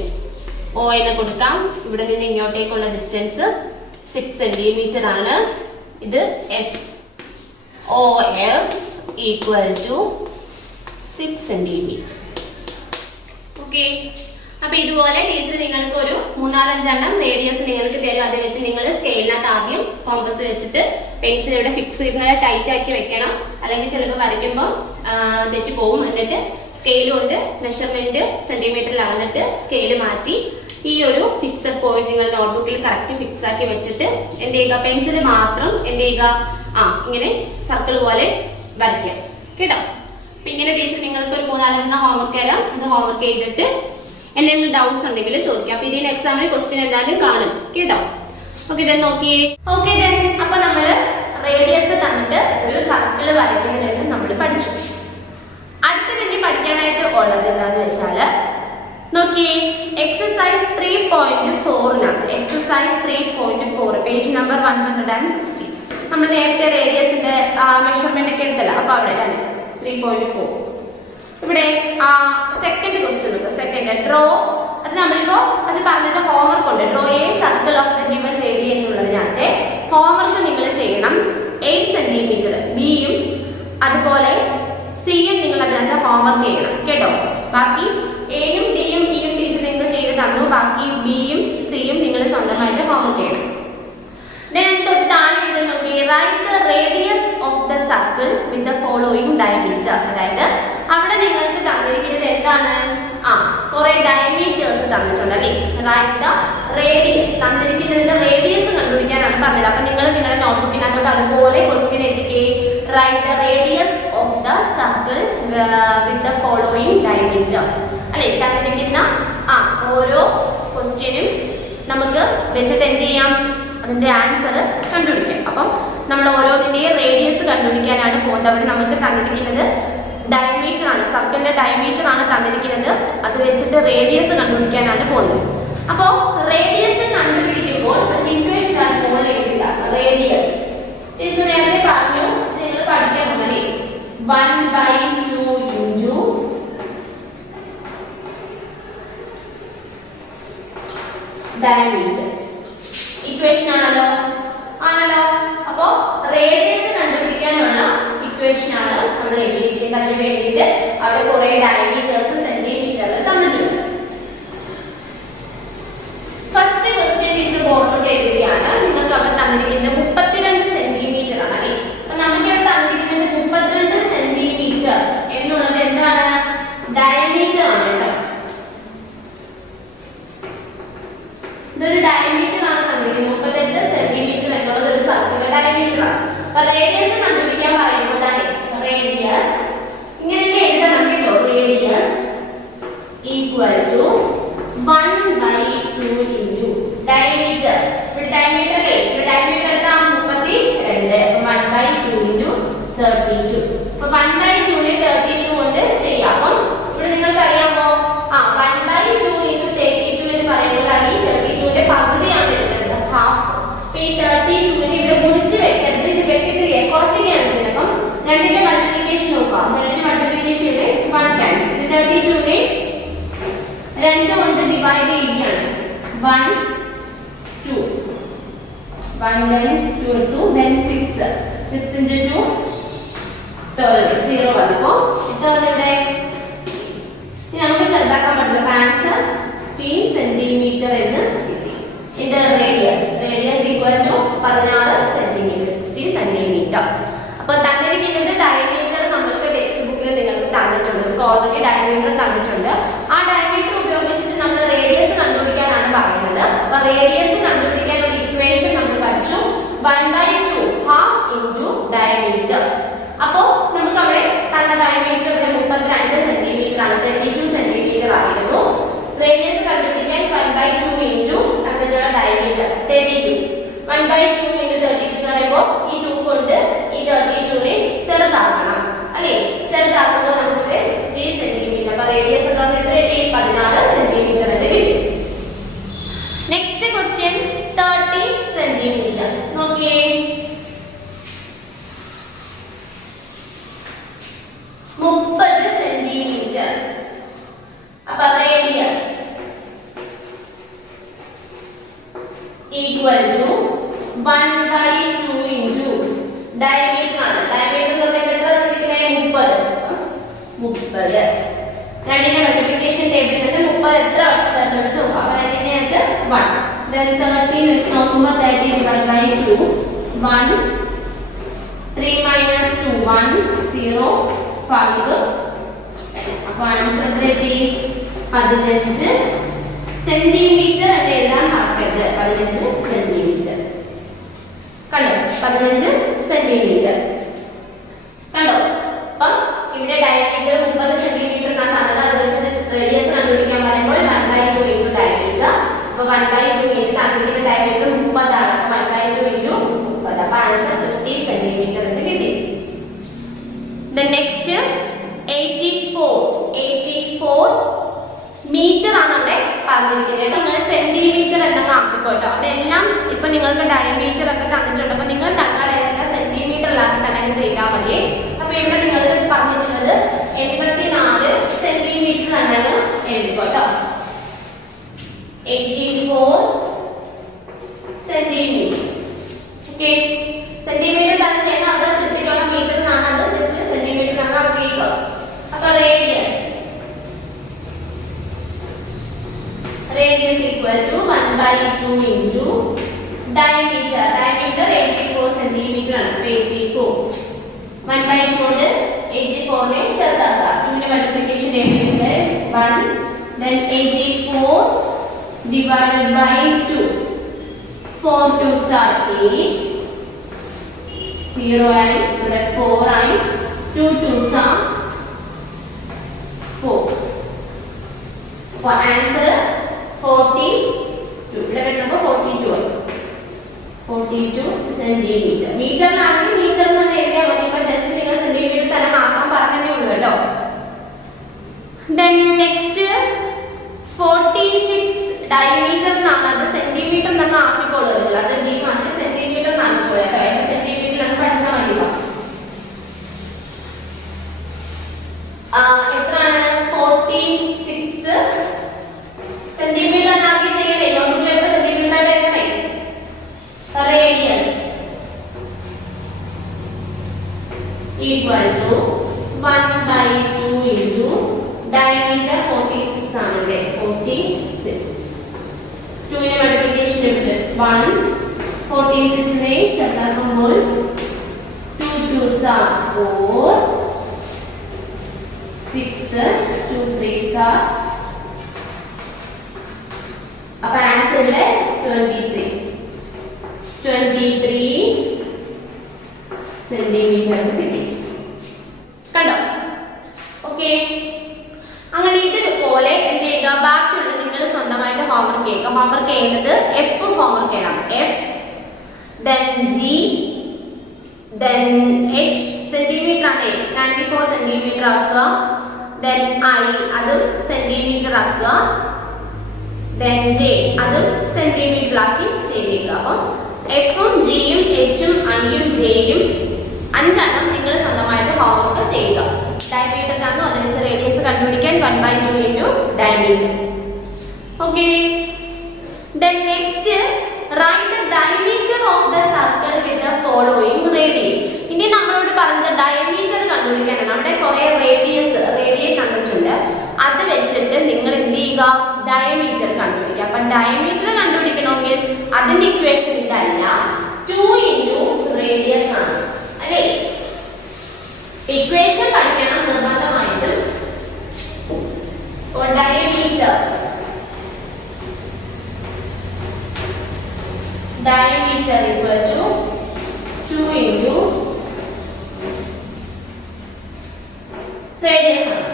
O എന്ന് കൊടുക്കാം. ഇവിടെ നിന്ന് ഇങ്ങോട്ടേക്കുള്ള ഡിസ്റ്റൻസ് 6 സെന്റിമീറ്റർ ആണ്. ഇത് FOF equal to 6 centimetre. Okay, അപ്പൊ ഇതുപോലെ ടീച്ചർ നിങ്ങൾക്ക് ഒരു 3-4-5 എണ്ണം റേഡിയസ് നിങ്ങൾക്ക് തരും. അത് വെച്ച് നിങ്ങൾ സ്കെയിലിനകത്ത് ആദ്യം കോമ്പസ് വെച്ചിട്ട് പെൻസിൽ ഇവിടെ ഫിക്സ് ചെയ്ത് നല്ല ടൈറ്റ് ആക്കി വെക്കണം. അല്ലെങ്കിൽ ചിലപ്പോൾ വരയ്ക്കുമ്പോൾ തെറ്റി പോകും. എന്നിട്ട് സ്കെയിൽ കൊണ്ട് മെഷർമെന്റ് സെന്റിമീറ്ററിൽ അളന്നിട്ട് സ്കെയിൽ മാറ്റി ഈ ഒരു ഫിക്സഡ് പോയിന്റ് നിങ്ങൾ നോട്ട്ബുക്കിൽ കറക്റ്റ് ഫിക്സ് ആക്കി വെച്ചിട്ട് എന്ത് ചെയ്യുക, പെൻസിൽ മാത്രം എന്ത് ചെയ്യുക, ഇങ്ങനെ സർക്കിൾ പോലെ വരയ്ക്കാം കേട്ടോ. അപ്പൊ ഇങ്ങനെ ടീച്ചർ നിങ്ങൾക്ക് ഒരു 3-4 ഹോംവർക്ക് തരാം. ഇത് ഹോംവർക്ക് ചെയ്തിട്ട് എന്തെങ്കിലും ഡൗട്ട്സ് ഉണ്ടെങ്കിൽ ചോദിക്കാം. അപ്പൊ ഇതിന് എക്സാമിന് ക്വസ്റ്റ്യൻ എന്തായാലും കാണും കേട്ടോ. ഓക്കെ, ഇതെന്ന് നോക്കിയേ. ഓക്കെ, അപ്പൊ നമ്മള് റേഡിയസ് തന്നിട്ട് ഒരു സർക്കിൾ വരയ്ക്കുന്നതെന്ന് നമ്മൾ പഠിച്ചു. അടുത്തത് ഇനി പഠിക്കാനായിട്ട് ഉള്ളത് എന്താന്ന് വെച്ചാല് നോക്കിയേ, എക്സസൈസ് 3.4 എക്സസൈസ് 3.4 പേജ് നമ്പർ 160. നമ്മൾ നേരത്തെ റേഡിയസിന്റെ മെഷർമെന്റ് ഒക്കെ എടുത്തല്ല. അപ്പൊ അവിടെ തന്നെ 3.4. ഇവിടെ സെക്കൻഡ് ക്വസ്റ്റ്യൻ നോക്കുക. സെക്കൻഡ് ഡ്രോ, അത് നമ്മളിപ്പോ അത് പറഞ്ഞത് ഹോംവർക്ക് ഉണ്ട്. Draw a circle of the given radius എന്നുള്ളതിനകത്തെ ഹോംവർക്ക് നിങ്ങൾ ചെയ്യണം. 8 സെന്റിമീറ്റർ ബിയും അതുപോലെ സിയും നിങ്ങൾ അതിനകത്ത് ഹോംവർക്ക് ചെയ്യണം കേട്ടോ. ബാക്കി എയും ഡിയും ഇയും ടീച്ചർ നിങ്ങൾ ചെയ്ത് തന്നു. ബാക്കി ബിയും സിയും നിങ്ങൾ സ്വന്തമായിട്ട് ഹോംവർക്ക് ചെയ്യണം. തൊട്ട് താഴെ നോക്കി, write the radius of the circle with the following diameter. അതായത് അവിടെ നിങ്ങൾക്ക് തന്നിരിക്കുന്നത് എന്താണ്, കുറെ ഡയമീറ്റേഴ്സ് തന്നിട്ടുണ്ട് അല്ലേ. റൈറ്റ് ദ റേഡിയസ്, തന്നിരിക്കുന്നതിന്റെ റേഡിയസ് കണ്ടുപിടിക്കാനാണ് പറഞ്ഞത്. അപ്പൊ നിങ്ങൾ നിങ്ങളുടെ നോട്ട്ബുക്കിനകത്തോട്ട് അതുപോലെ ക്വസ്റ്റ്യൻ എത്തിക്കേ, write the radius of the circle with the following diameter അല്ലെ. തന്നിരിക്കുന്ന ഓരോ ക്വസ്റ്റ്യനും നമുക്ക് വെച്ചിട്ട് എന്ത് ചെയ്യാം, അതിന്റെ ആൻസർ കണ്ടുപിടിക്കാം. അപ്പം നമ്മൾ ഓരോന്നിന്റെയും റേഡിയസ് കണ്ടുപിടിക്കാനാണ് പോകുന്നത്. അവിടെ നമുക്ക് തന്നിരിക്കുന്നത് ഡയമീറ്റർ ആണ്, സർക്കിളിന്റെ ഡയമീറ്റർ ആണ് തന്നിരിക്കുന്നത്. അത് വെച്ചിട്ട് റേഡിയസ് കണ്ടുപിടിക്കാനാണ് പോകുന്നത്. അപ്പോ റേഡിയസ് കണ്ടുപിടിക്കുമ്പോൾ ഇക്വേഷൻ റേഡിയസ് നേരത്തെ പറഞ്ഞു, നിങ്ങൾ പഠിക്കാൻ പോകുന്നത് 1/2 ഇൻറ്റു ഡയമീറ്റർ ഇക്വേഷൻ ആണല്ലോ. അപ്പോ റേഡിയസ് കണ്ടുപിടിക്കാനുള്ള ഇക്വേഷൻ ആണ് നമ്മൾ എഴുതിയിരിക്കുന്നത്. അതിന് വേണ്ടിയിട്ട് അവിടെ കുറെ ഡയമീറ്റേഴ്സ് സെന്റിമീറ്ററിൽ തന്നിട്ടുണ്ട്. ഫസ്റ്റ് ക്വസ്റ്റ്യൻ ടീച്ചർ ബോർഡിലോട്ട് എഴുതുകയാണ്. നിങ്ങൾക്ക് അവിടെ തന്നിരിക്കുന്നത് 32 സെന്റിമീറ്റർ ആണ് അല്ലേ. അപ്പൊ നമുക്ക് ഇവിടെ തന്നിരിക്കുന്നത് 32 സെന്റിമീറ്റർ എന്നുള്ളത് എന്താണ്, ഡയമീറ്റർ ആണ് കേട്ടോ. അപ്പോൾ റേഡിയസ് കണ്ടുപിടിക്കാൻ പറയുമ്പോൾ അതാണ് റേഡിയസ് ഇങ്ങനെ എഴുതണം കേട്ടോ. Radius equal to 1/2 into diameter. ഇവിടെ ഡയമീറ്റർ അല്ലേ, ഇവിടെ ഡയമീറ്റർ എന്താ 32. 1/2 ഇൻറ്റു 32. അപ്പോൾ 1/2 നെ 32 കൊണ്ട് ചെയ്യാം. അപ്പം ഇവിടെ നിങ്ങൾക്ക് അറിയാമോ 1/2 ഇൻറ്റു 32 എന്ന് പറയുമ്പോൾ ഈ 32ന്റെ പകുതിയാണ് എടുക്കുന്നത്, ഹാഫ്. അപ്പോൾ ഈ 32നെ ഇവിടെ ഗുണിച്ച് വെക്കരുത്, ഇത് വെക്കത്തില്ലേ, കുറയ്ക്കുകയാണ് ചെയ്യുന്നത്. അപ്പം രണ്ടിന്റെ മൾട്ടിപ്ലിക്കേഷൻ നോക്കാം. രണ്ടിന്റെ മൾട്ടിപ്ലിക്കേഷൻ ഇവിടെ 1 ടൈംസ്. ഇത് 32നെ 2 കൊണ്ട് ഡിവൈഡ് ചെയ്യുകയാണ്. 1 2 1 then 2 2 then 6 6 into 2 12 0 വന്നപ്പോൾ എത്ര ഇവിടെ 16. ഇനി നമുക്ക് ശ്രദ്ധാക്കാൻ പറ്റുന്ന ആൻസർ 16 സെന്റിമീറ്റർ എന്ന് കിട്ടി. ഇതിന്റെ radius equal to 16 centimetre, 16 centimetre. അപ്പോൾ തന്നിരിക്കുന്നത് ഡയമീറ്റർ നമുക്ക് ടെക്സ്റ്റ് ബുക്കിൽ നിങ്ങൾക്ക് തന്നിട്ടുണ്ട്. നമുക്ക് ഓൾറെഡി ഡയമീറ്റർ തന്നിട്ടുണ്ട്. ആ ഡയമീറ്റർ ഉപയോഗിച്ചിട്ട് നമ്മൾ റേഡിയസ് കണ്ടുപിടിക്കാനാണ് പറയുന്നത്. അപ്പോൾ റേഡിയസ് കണ്ടുപിടിക്കാനുള്ള ഇക്വേഷൻ നമ്മൾ പഠിച്ചു. 1/2 ഹാഫ് ഇൻറ്റു ഡയമീറ്റർ. അപ്പോൾ നമുക്ക് അവിടെ തന്ന ഡയമീറ്റർ ഇവിടെ 32 സെന്റിമീറ്റർ ആണ്, 32 സെന്റിമീറ്റർ ആയിരുന്നു. റേഡിയസ് കണ്ടുപിടിക്കാൻ 1/2 ഇൻറ്റു തന്നിട്ടുള്ള ഡയമീറ്റർ 32. 1/2 ഇൻറ്റു 32 എന്ന് പറയുമ്പോൾ ഈ 2 കൊണ്ട് ഈ 32നെ ചെറുതാക്കണം അല്ലേ. ചെറുതാക്കുമ്പോൾ നമുക്ക് 60 സെന്റിമീറ്റർ. അപ്പോൾ റേഡിയസ് എത്ര 16 സെന്റിമീറ്റർ എന്ന് കിട്ടി. Next question 30 centimetre. നോക്കിയേ, 30 സെന്റിമീറ്റർ. അപ്പൊ radius equal to 1/2 into diameter ആണ്. ഡയമീറ്റർ എന്ന് പറയുന്നത് എത്ര തന്നിരിക്കുന്നത് 30. രണ്ടിന്റെ മൾട്ടിപ്ലിക്കേഷൻ ടേബിളിൽ നിന്ന് 30 എത്ര വട്ടം വരുന്നുണ്ട് നോക്കാം. അപ്പൊ രണ്ടിന്റെ അകത്ത് 1 then 30 വെച്ച് നോക്കുമ്പോൾ 30 divided by 2 1 3 minus 2 1 0 5. അപ്പോൾ ആൻസർ എത്രയെത്തി 15 സെന്റിമീറ്റർ എന്ന് എഴുതാൻ മറക്കരുത്. 15 സെന്റിമീറ്റർ കണ്ടോ, 15 സെന്റിമീറ്റർ കണ്ടോ. അപ്പം ഇവിടെ ഡയമീറ്റർ 30 സെന്റിമീറ്റർ എന്നാണ് തന്നത്. അത് വെച്ച് റേഡിയസ് കണ്ടുപിടിക്കാൻ പറയുമ്പോൾ 1/2 ഇൻറ്റു ഡയമീറ്റർ. അപ്പോൾ 1/2 ഇൻറ്റു തന്നിരിക്കുന്ന ഡയമീറ്റർ 30 ആണ്. അപ്പോൾ 1/2 ഇൻറ്റു 30. അപ്പോൾ ആൻസർ 50 സെന്റിമീറ്റർ എന്ന് കിട്ടി. The next 84 മീറ്റർ ആണ് അവിടെ പറഞ്ഞിരിക്കുന്നത്. നിങ്ങൾ സെന്റിമീറ്റർ എന്നൊക്കെ ആക്കിക്കോട്ടോ. അവിടെ എല്ലാം ഇപ്പൊ നിങ്ങൾക്ക് ഡയമീറ്റർ ഒക്കെ തന്നിട്ടുണ്ട്. അപ്പൊ നിങ്ങൾ തൽക്കാലം സെന്റിമീറ്ററിലാക്കി തന്നെ ചെയ്താൽ മതി. അപ്പൊ ഇവിടെ നിങ്ങൾ പറഞ്ഞിട്ടുള്ളത് 84 സെന്റിമീറ്റർ തന്നെ എഴുതിക്കോട്ടോ. 84 സെന്റിമീറ്റർ. ഓക്കെ, സെന്റിമീറ്റർ തന്നെ ചെയ്യണം. അവിടെ കൃത്യമുള്ള മീറ്റർ എന്നാണ്, അത് ജസ്റ്റ് സെന്റിമീറ്റർ തന്നെ ആക്കിക്കോ. അപ്പൊ radius equal to 1/2 into diameter. Diameter 84 centimetre ആണ്. 84 1/2 കൊണ്ട് 84നെ ചെറുതാക്കുക. 2ന്റെ multiplication 1 then 84 divided by 2 4 2s are 8 0 ആയി, ഇവിടെ 4 ആയി, 2 2s are 4. അപ്പോൾ ആൻസർ 42. ഇവിടെ വരുമ്പോൾ 42 ആയി, 42 സെന്റിമീറ്റർ. മീറ്ററിലാണെങ്കിൽ മീറ്റർ എന്ന് എഴുതിയാൽ മതി. ഇപ്പോൾ ജസ്റ്റ് നിങ്ങൾ സെന്റിമീറ്റർ തന്നെ ആക്കാൻ പറഞ്ഞതേ ഉള്ളൂ കേട്ടോ. Then next 46 ഡയമീറ്റർ എന്നാണ്, അത് സെന്റിമീറ്റർ എന്നൊക്കെ ആക്കിക്കോളൂ നിങ്ങൾ. അത് അത് സെന്റിമീറ്റർ ആക്കിക്കോളൂ കേട്ടോ. ഏത് സെന്റിമീറ്റർ നമുക്ക് പഠിച്ചാൽ മതിയോ. എത്രയാണ് 46 സെന്റിമീറ്റർ ആക്കി ചെയ്യണേ. നോട്ടിലേക്ക് സെന്റിമീറ്റർ ആയിട്ട് എഴുതണേ. Radius equal to 1/2 into diameter 46 ആണ്. 46 2ന്റെ മൾട്ടിപ്ലിക്കേഷൻ എടുത്ത് 1 46നെ ചെറുതാക്കുമ്പോൾ 2 2s are 4 6 2 3s are. അപ്പൊ ആൻസറിലെ 23 സെന്റിമീറ്റർ കിട്ടി. കണ്ടോ? ഓക്കെ. അങ്ങനെ ഇതുപോലെ എന്ത് ചെയ്യുക, ബാക്കിയുള്ള നിങ്ങൾ സ്വന്തമായിട്ട് ഹോംവർക്ക് ചെയ്യുക. ഹോംവർക്ക് ചെയ്യുന്നത് എഫ് ഹോംവർക്ക് ചെയ്യണം. F, then G, then H centimetre ആണ് 94 സെന്റിമീറ്റർ ആക്കുക. then I അതും സെന്റിമീറ്റർ ആക്കുക. then J അതും സെന്റിമീറ്റർ ആക്കി ചെയ്തേക്കുക. അപ്പം എഫും ജിയും എച്ചും ഐയും ജെയും 5 എണ്ണം നിങ്ങൾ സ്വന്തമായിട്ട് ഹോംവർക്ക് ചെയ്യുക. ഡയമീറ്റർ തന്നു, അതിന് വെച്ച് റേഡിയസ് കണ്ടുപിടിക്കാൻ 1/2 into diameter. Okay. then next write the diameter of the circle with the following radii. ഇനി നമ്മളോട് പറഞ്ഞത് ഡയമീറ്റർ കണ്ടുപിടിക്കാനാണ്. അവിടെ കുറെ റേഡിയസ് തന്നിട്ടുണ്ട്. അത് വെച്ചിട്ട് നിങ്ങൾ എന്ത് ചെയ്യുക, ഡയമീറ്റർ കണ്ടുപിടിക്കുക. അപ്പൊ ഡയമീറ്റർ കണ്ടുപിടിക്കണമെങ്കിൽ അതിന്റെ ഇക്വേഷൻ ഇതല്ല, 2 into റേഡിയസ് ആണ് അല്ലേ. ഇക്വേഷൻ പഠിക്കണം നിർബന്ധമായിട്ടും. diameter equal to 2 into radius ആണ്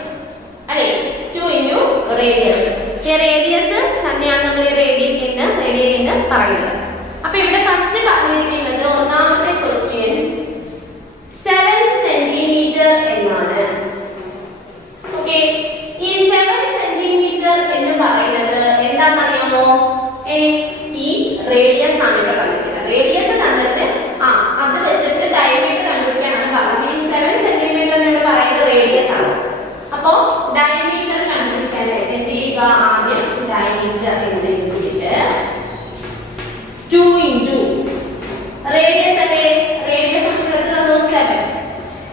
അല്ലേ. 2 into radius. ഈ റേഡിയസ് തന്നെയാണ് നമ്മൾ ഈ റേഡിയയിൽ നിന്ന് പറയുന്നത്. അപ്പൊ ഇവിടെ ഫസ്റ്റ് പറഞ്ഞിരിക്കുന്നത് ഒന്നാമത്തെ ക്വസ്റ്റ്യൻ 7 സെന്റിമീറ്റർ എന്നാണ്. ഓക്കെ. ഈ 7 സെന്റിമീറ്റർ എന്ന് പറയുന്നത് എന്താണെന്നറിയാമോ? ഈ റേഡിയസ് ആണ് ഇവിടെ തന്നിരിക്കുന്നത്. റേഡിയസ് തന്നിട്ട് അത് വെച്ചിട്ട് ഡയമീറ്റർ കണ്ടുപിടിക്കാനാണ് പറഞ്ഞത്. ഈ 7 സെന്റിമീറ്റർ എന്ന് പറയുന്നത് റേഡിയസ് ആണ്. അപ്പോ ഡയമീറ്റർ കണ്ടുപിടിക്കാനായിട്ട് എന്ത് ചെയ്യുക, ആദ്യം ഡയമീറ്റർ എന്ന് എഴുതിയിട്ട് 2 into റേഡിയസ് അല്ലേ. റേഡിയസ് ഇവിടെ തന്നു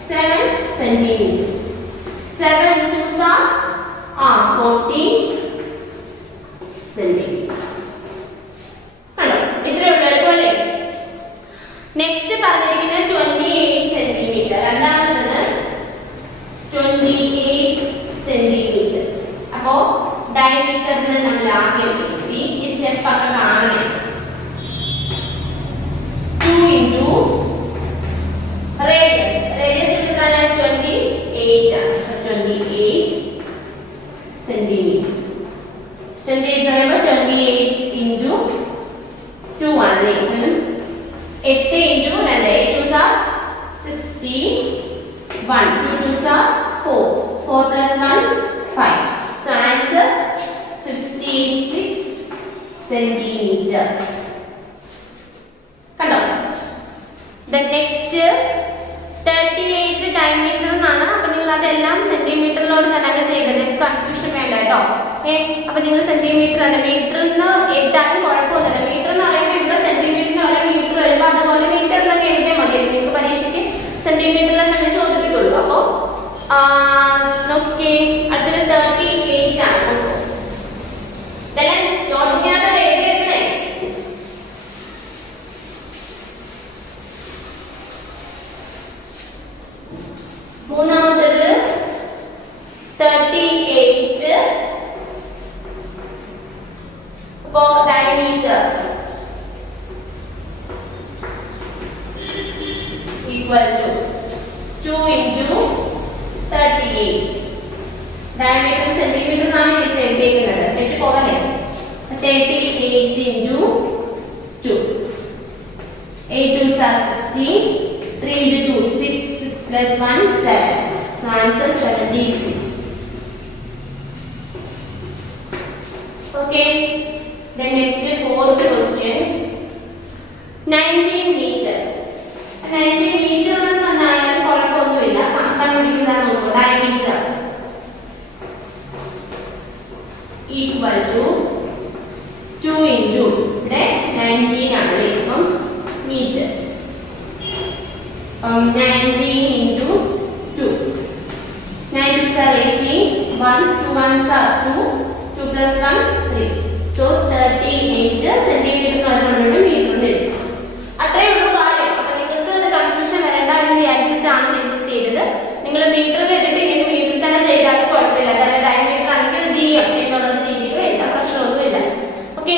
7 centimetre. 7 2s are 40 centimetre. Next പറഞ്ഞിരിക്കുന്നത് 28 സെന്റിമീറ്റർ. രണ്ടാമത്തത് 28 സെന്റിമീറ്റർ. അപ്പോ ഡയമീറ്ററിന് നമ്മൾ ആദ്യം എഴുതി ഈ സ്റ്റെപ്പ് ഒക്കെ കാണണം. 2 into റേഡിയസ്. റേഡിയസ് എടുത്താണ് 28 ആണ്. 28 സെന്റിമീറ്റർ. 28 പറയുമ്പോൾ 28 into 2 ആണ്. 8 into 2 8 2s are 61. 2 2s are 4. 4 plus 1 5. So answer 56 centimeter. കണ്ടോ? Then next 38 diameter എന്നാണ്. അപ്പൊ നിങ്ങൾ അതെല്ലാം സെന്റിമീറ്ററിലോട് തന്നെ ചെയ്തത്. കൺഫ്യൂഷൻ വേണ്ട കേട്ടോ. അപ്പൊ നിങ്ങൾ സെന്റിമീറ്റർ തന്നെ മീറ്ററിൽ നിന്ന് എഴുതാനും കുഴപ്പമൊന്നുമില്ല. മീറ്റർ എന്ന് പറയുമ്പോൾ ഇവിടെ സെന്റിമീറ്ററിന് ഓരോ മീറ്റർ വരുമ്പോൾ അതുപോലെ മീറ്ററിൽ തന്നെ എഴുതിയാൽ മതി. നിങ്ങൾക്ക് പരീക്ഷയ്ക്ക് സെന്റിമീറ്ററിൽ തന്നെ ചോദിപ്പിക്കുള്ളൂ. അപ്പോ നോക്കിയേ, അടുത്തത് 38 ആണ്. ഇതെല്ലാം നോട്ടിനകത്ത് എഴുതിയെടുക്കണേ. മൂന്നാമത്തത് 38. അപ്പോ diameter equal to 2 into 38. Diameter centimetre എന്നാണ് ഇത് എഴുതിയിരിക്കുന്നത്. തെറ്റ് പോകല്ലേ. 38 into 2. 8 2s are 16. 3 into 2 6. 6 plus 1 7. So answer 76. Okay. Then next fourth question. 19 meter. 19 meter എന്ന് പറഞ്ഞാൽ കുഴപ്പമൊന്നുമില്ല. കണ്ടുപിടിക്കാൻ നോക്കൂ. ഡയമീറ്റർ equal to 2 into ഇവിടെ 19 ആണല്ലേ. ഇപ്പം metre 19 into 2. 9 2s are 18. 1 2 1s are 2. 2 plus 1 3. So 38 centimetre വരുന്നുണ്ട് മീറ്ററിൽ. അത്രേ ഉള്ളൂ കാര്യം. അപ്പൊ നിങ്ങൾക്ക് ഇത് കൺഫ്യൂഷൻ വരണ്ട എന്ന് വിചാരിച്ചിട്ടാണ് ടീച്ചർ ചെയ്തത്. നിങ്ങൾ മീറ്ററിൽ എടുത്തിട്ട് ഇങ്ങനെ മീറ്ററിൽ തന്നെ ചെയ്താലും കുഴപ്പമില്ല. കാരണം ഡയമീറ്റർ ആണെങ്കിൽ DM എന്നുള്ളത് രീതിയിൽ എഴുതാൻ പ്രശ്നമൊന്നുമില്ല. ഓക്കെ.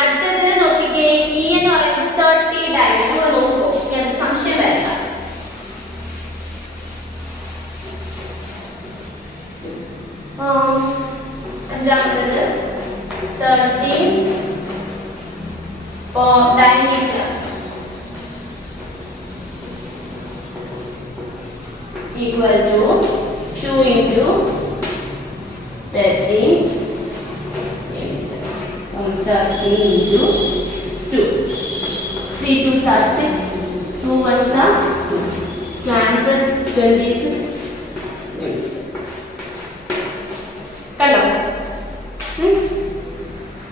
അടുത്തത് നോക്കിക്കേ, E എന്ന് പറയുന്നത് 30 ഡയമീറ്റർ. നോക്കൂ, equal to 2 into 13 into 2. 3 2s are 6, 2 1s are 2. So answer 26 minutes. കണ്ടോ?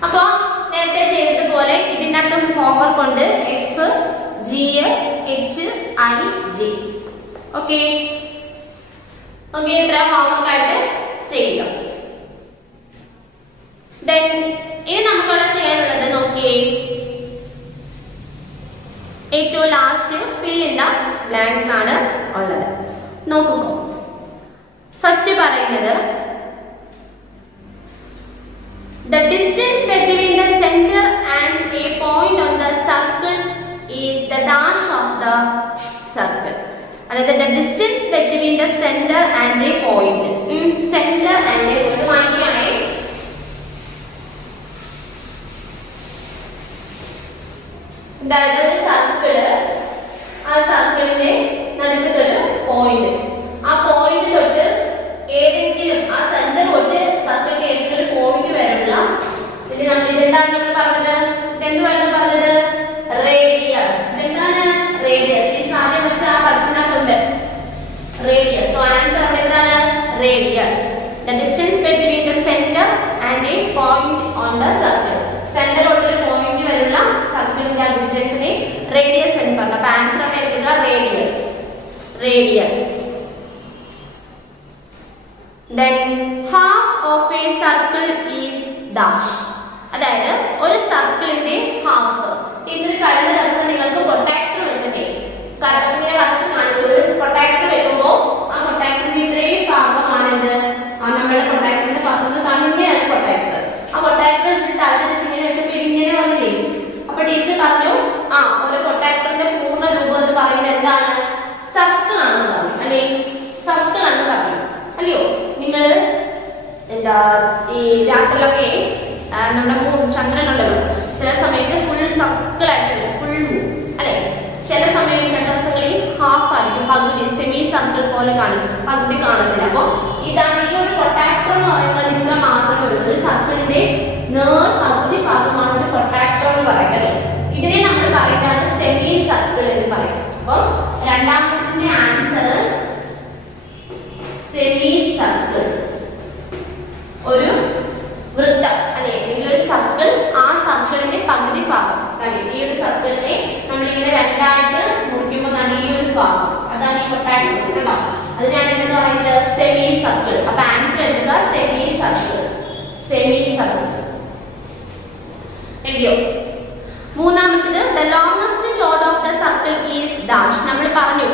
അപ്പോൾ നേരത്തെ ചെയ്തതുപോലെ ഇതിനകത്തും ഹോംവർക്ക് ഉണ്ട്. F G H I G. Okay okay, ഇത്ര ഹോംവർക്ക് ആയിട്ട് ചെയ്യുക. ദെൻ ഇനി നമുക്കവിടെ ചെയ്യാനുള്ളത് നോക്കിയേ, ഏറ്റവും last fill in the blanks ആണ് ഉള്ളത്. നോക്കുക, ഫസ്റ്റ് പറയുന്നത് the distance between the center and a point on the circle is the dash of the circle. അതായത് the distance between the center and a point. Center and a point വായിക്കുകയാണേ. അതായത് ഒരു circle, ആ സർക്കിളിന്റെ നടുക്കൊരു point, ആ point തൊട്ട് ഏതെങ്കിലും ആ centre തൊട്ട് സർക്കിളിന്റെ ഏതെങ്കിലും ഒരു പോയിന്റ് വരെയുള്ള ഇതെന്താണ് നമ്മൾ പറഞ്ഞത്? ഇതെന്തുവാണ് പറഞ്ഞത്? റേഡിയസ്. ഇതെന്താണ് റേഡിയസ്? ഈ സാധനം വെച്ച് ആ പഠിക്കുന്നതുണ്ട് റേഡിയസ്. സോ ആൻസർ അവിടെ എന്താണ്? Radius. The distance between the center and a point on the circle. Centre തൊട്ട് ഒരു പോയിന്റ് വരെയുള്ള സർക്കിളിന്റെ ആ ഡിസ്റ്റൻസിനെ റേഡിയസ് എന്ന് പറഞ്ഞു. അപ്പൊ ആൻസർ അവിടെ എഴുതുക radius. Radius. Then half of a circle is dash. അതായത് ഒരു സർക്കിളിന്റെ ഹാഫ്. ടീച്ചർ കഴിഞ്ഞ ദിവസം നിങ്ങൾക്ക് പ്രൊട്ടക്ടർ വെച്ചിട്ടേ ഇങ്ങനെ വരച്ച് കാണിച്ചു. ഒരു പ്രൊട്ടക്ടർ വെക്കുമ്പോൾ ആ പ്രൊട്ടക്ടറിന്റെ ഇത്രയും ഭാഗമാണിത്. നമ്മുടെ പ്രൊട്ടക്ടറിന്റെ ഭാഗത്ത് കാണുന്നതാണ് പ്രൊട്ടക്ടർ. ആ പ്രൊട്ടക്ടർ വെച്ചിട്ട് അതിന് ഇങ്ങനെ വെച്ചപ്പോൾ ഇങ്ങനെ വന്നില്ലേ? അപ്പൊ ടീച്ചർ പറഞ്ഞു ഒരു പ്രൊട്ടക്ടറിന്റെ പൂർണ്ണ രൂപം എന്ന് പറയുന്നത് എന്താണ്? സർക്കിൾ ആണെന്ന് പറഞ്ഞു അല്ലേ? സർക്കിൾ ആണെന്ന് പറഞ്ഞു അല്ലയോ? നിങ്ങൾ എന്താ ഈ രാത്രിയിലൊക്കെ നമ്മുടെ ചന്ദ്രനുണ്ടല്ലോ, ചില സമയത്ത് ഫുൾ സർക്കിൾ ആയിട്ട് വരും, ഫുൾ മൂൺ അല്ലെ? ചില സമയം ചില ദിവസങ്ങളിൽ ഹാഫ് ആയിരിക്കും, പകുതി സെമി സർക്കിൾ പോലെ കാണും, പകുതി കാണുന്നില്ല. അപ്പോൾ ഇതാണ് ഈ ഒരു പ്രൊട്ടക്ടർ എന്ന് പറയുന്നത്. ഇത്ര മാത്രമേ ഉള്ളൂ. ഒരു സർക്കിളിന്റെ പകുതി ഭാഗമാണ് ഒരു പ്രൊട്ടക്ടർ എന്ന് പറയുന്നത് അല്ലെ? ഇതിനെ നമ്മൾ പറയുന്നതാണ് സെമി സർക്കിൾ എന്ന് പറയും. അപ്പം രണ്ടാമത്തെ ആൻസർ സെമി സർക്കിൾ. ഒരു വൃത്തം അല്ലെ, അല്ലെങ്കിൽ ഒരു സർക്കിൾ, ആ സർക്കിളിന്റെ പകുതി ഭാഗം. ഈ ഒരു സർക്കിളിനെ നമ്മളിങ്ങനെ രണ്ടായിട്ട് മുറിക്കുമ്പോൾ ഈ ഒരു ഭാഗം, അതാണ് ഈ പ്രൊട്ടക്ടർ കേട്ടോ. അതിനാണ് എന്ന് പറയുന്നത് സെമി സർക്കിൾ. അപ്പൊ ആൻസർ എടുക്കുക സെമി സർക്കിൾ. സെമി സർക്കിൾ എഴുതിയോ? മൂന്നാമത്തത് the longest chord of the circle is dash. നമ്മൾ പറഞ്ഞു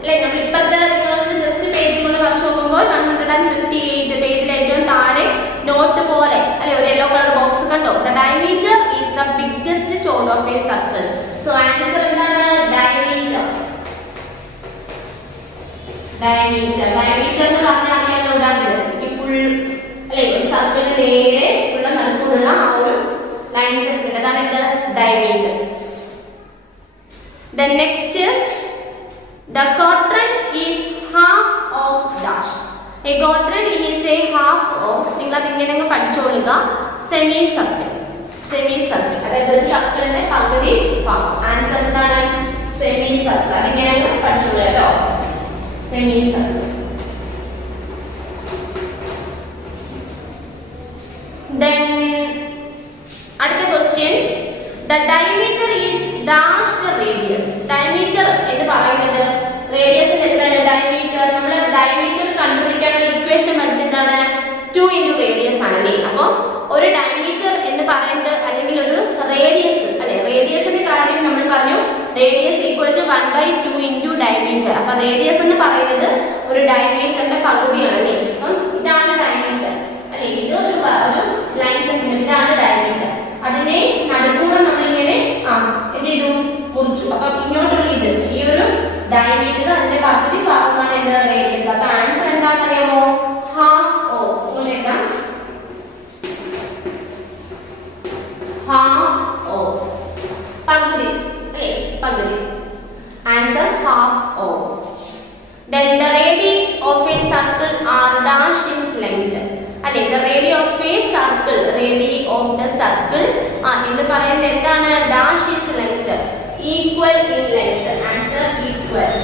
അല്ലെ? നമ്മൾ ഇപ്പോഴത്തെ നിങ്ങളൊന്ന് ജസ്റ്റ് പേജ് കൊണ്ട് വരച്ച് നോക്കുമ്പോൾ 158 പേജിലെ ഏറ്റവും താഴെ നോട്ട് പോലെ അല്ലെ ഒരു യെല്ലോ കളർ ബോക്സ് കണ്ടോ? The diameter is the biggest chord of a circle. So answer എന്താണ്? diameter. diameter. diameter എന്ന് പറഞ്ഞാൽ അറിയാലോ, ഇതാണ് ഈ ഫുൾ അല്ലെ ഒരു സർക്കിളിന് നേരെ ഉള്ള നടുക്കുള്ള ആ ഒരു ലൈൻസ് എടുക്കുന്നത്, അതാണ് ഇത് diameter. Then next, the quadrant is half of dash. A quadrant is a half of, നിങ്ങൾ അതിങ്ങനെ പഠിച്ചോളുക, സെമി സർക്കിൾ. സെമി സർക്കിൾ അതായത് ഒരു സർക്കിളിന്റെ പകുതി ഭാഗം. ആൻസർ എന്താണ്? Semi circle. അതിങ്ങനെ പഠിച്ചോളൂ കേട്ടോ, സെമി സർക്കിൾ. Then അടുത്ത question, the diameter is dash the radius. diameter എന്ന് പറയുന്നത് റേഡിയസിന് എത്രയാണ്? diameter നമ്മൾ diameter കണ്ടുപിടിക്കാനുള്ള ഇക്വേഷൻ പഠിച്ചതാണ് 2 into radius ആണല്ലേ? അപ്പോൾ ഒരു diameter എന്ന് പറയുന്നത് അല്ലെങ്കിൽ ഒരു റേഡിയസ് അല്ലെ, റേഡിയസിന്റെ കാര്യം നമ്മൾ പറഞ്ഞു radius equal to 1/2 into diameter. അപ്പൊ റേഡിയസ് എന്ന് പറയുന്നത് ഒരു ഡയമീറ്ററിന്റെ പകുതിയാണ് അല്ലേ? അപ്പം ഇതാണ് ഡയമീറ്റർ അല്ലെ? ഇത് ഒരു ലൈൻ സെഗ്മെന്റ്, ഇതാണ് ഡയമീറ്റർ. അതിനെ നടുക്കൂടെ നമ്മളിങ്ങനെ എന്ത് ചെയ്തു? മുറിച്ചു. അപ്പൊ ഇങ്ങോട്ടുള്ള ഇത് ഈ ഒരു ഡയമീറ്റർ, അതിന്റെ പകുതി ഭാഗമാണ് എന്ത്? റേഡിയസ്. അപ്പൊ ആൻസർ എന്താണെന്ന് അറിയാമോ? Half of. ഇങ്ങോട്ടേക്കാം, ഹാഫ് ഓഫ്, പകുതി അല്ലേ? പകുതി. Answer half of. Then the radii of a circle are dash in length. അല്ലെ, the radii of a circle, radii of the circle എന്ന് പറയുന്നത് എന്താണ്? Dash is length, equal in length. Answer equal.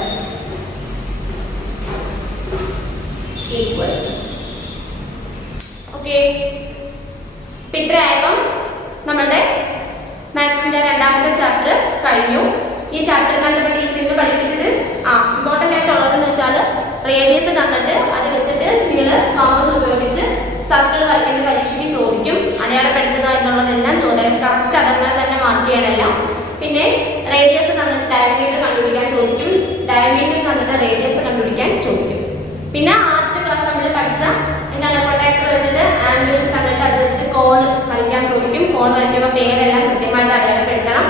Equal. Okay. ഇത്രയായപ്പം നമ്മളുടെ മാത്സിന്റെ രണ്ടാമത്തെ chapter കഴിഞ്ഞു. ഈ ചാപ്റ്ററിനകത്ത് നമ്മൾ ടീച്ചറിന് പഠിപ്പിച്ചത് ഇമ്പോർട്ടൻ്റ് ആയിട്ടുള്ളതെന്ന് വെച്ചാൽ റേഡിയസ് തന്നിട്ട് അത് വെച്ചിട്ട് നിങ്ങൾ കോമ്പസ് ഉപയോഗിച്ച് സർക്കിൾ വരയ്ക്കുന്ന പരീക്ഷയ്ക്ക് ചോദിക്കും. അടയാളപ്പെടുത്തുക എന്നുള്ളതെല്ലാം ചോദ്യം കറക്റ്റ് അതങ്ങനെ തന്നെ മാർക്ക് ചെയ്യണമല്ല. പിന്നെ റേഡിയസ് തന്നിട്ട് ഡയമീറ്റർ കണ്ടുപിടിക്കാൻ ചോദിക്കും, ഡയമീറ്റർ തന്നിട്ട് റേഡിയസ് കണ്ടുപിടിക്കാൻ ചോദിക്കും. പിന്നെ ആദ്യത്തെ ക്ലാസ് നമ്മൾ പഠിച്ച എന്താണ്, പ്രൊട്ടക്ടർ വെച്ചിട്ട് ആംഗിൾ തന്നിട്ട് അത് വെച്ചിട്ട് കോൺ വരയ്ക്കാൻ ചോദിക്കും. കോൺ വരയ്ക്കുമ്പോൾ പേരെല്ലാം കൃത്യമായിട്ട് അടയാളപ്പെടുത്തണം.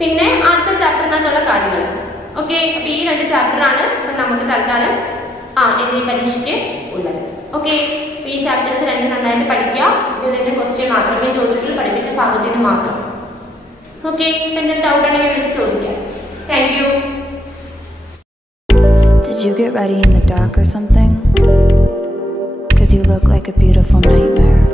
പിന്നെ ആദ്യത്തെ ചാപ്റ്ററിനകത്തുള്ള കാര്യങ്ങൾ. ഓക്കെ, അപ്പോൾ ഈ 2 ചാപ്റ്ററാണ് ഇപ്പം നമുക്ക് തൽക്കാലം എന്നീ പരീക്ഷയ്ക്ക് ഉള്ളത്. ഓക്കെ, അപ്പോൾ ഈ ചാപ്റ്റേഴ്സ് 2 നന്നായിട്ട് പഠിക്കുക. ഇതിൽ നിന്ന് ക്വസ്റ്റ്യൻ മാത്രമേ ചോദിക്കുള്ളൂ, പഠിപ്പിച്ച ഭാഗത്തിന് മാത്രം. ഓക്കെ, എന്തെങ്കിലും ഡൗട്ട് ഉണ്ടെങ്കിൽ വിളിച്ച് ചോദിക്കാം. Thank you. Did you get ready in the dark or something? 'Cause you look like a beautiful nightmare.